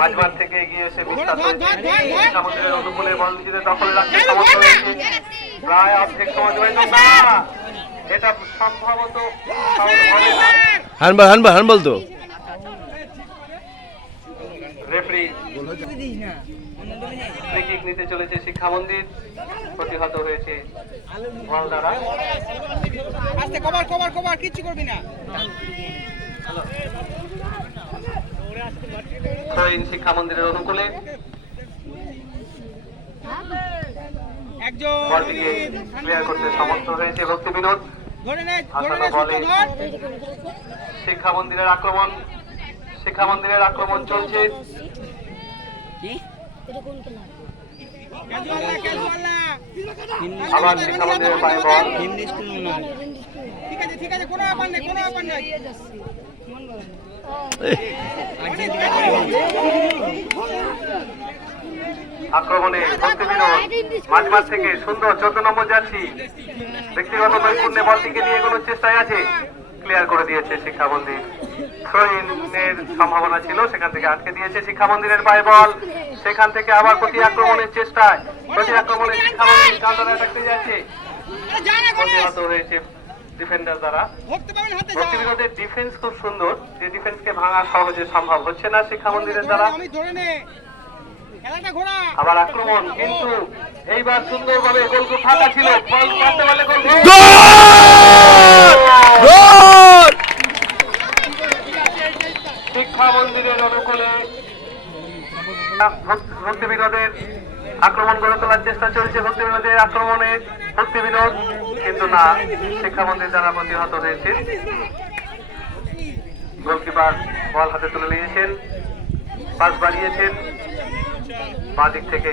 মাঝমাঠ থেকে এগিয়ে এসে মন্দিরের অনুকূলে বল নিজেদের দখলে রাখতে সমর্থ হয়েছে। প্রায় অর্ধেক সময় না, এটা সম্ভবত হ্যান্ডবল তো রেফারি ফ্রি কিক নিতে চলেছে শিক্ষা মন্দির, প্রতিহত হয়েছে বল দ্বারা। কিচ্ছু করবি না। শিক্ষা মন্দিরের অনুকূলে বলটিকে ক্লিয়ার করতে সমর্থ হয়েছে ভক্তি বিনোদ। শিক্ষা মন্দিরের আক্রমণ চলছে। আবার শিক্ষা মন্দিরের পায়ে বল। ঠিক আছে, কোনো ব্যাপার নেই। আক্রমণে ভক্তি বিনোদ মাঝমাঠ থেকে সুন্দর 14 নম্বর যাচ্ছি ব্যক্তিগত নৈপুণ্যে বলটিকে নিয়ে এগোনোর চেষ্টায় আছে, ক্লিয়ার করে দিয়েছে শিক্ষা মন্দির। থ্রো-ইনের সম্ভাবনা ছিল, সেখান থেকে আটকে দিয়েছে শিক্ষা মন্দিরের পায়ে বল। সেখান থেকে আবার প্রতি আক্রমণের চেষ্টায় শিক্ষা মন্দির কাউন্টার অ্যাটাকতে যাচ্ছে, প্রতিহত হয়েছে ডিফেন্ডার দ্বারা। ভক্তি বিনোদের ডিফেন্স খুব সুন্দর, যে ডিফেন্সকে ভাঙা সহজে সম্ভব হচ্ছে না শিক্ষা মন্দিরের দ্বারা। আবার আক্রমণ, কিন্তু এইবার সুন্দরভাবে গোলকে ফাঁকা ছিল, বল কাটতে পারলে গোল। শিক্ষা মন্দিরের অনুকূলে ভক্তি বিনোদের আক্রমণ গড়ে তোলার চেষ্টা চলছে। ভক্তি বিনোদের আক্রমণে ভক্তি বিনোদ, কিন্তু না, শিক্ষা মন্দির দ্বারা প্রতিহত হয়েছে। গোলকিপার বল হাতে তুলে নিয়েছেন, পাস বাড়িয়েছেন বাঁ দিক থেকে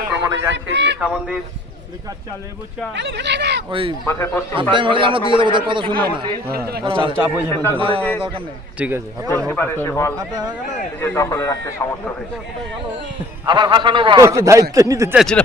আক্রমণে যাচ্ছে শিক্ষা মন্দির। ঠিক আছে, দখলে রাখতে সমর্থ হয়েছে। আবার ভাসানো বল, দায়িত্ব নিতে চাইছি না।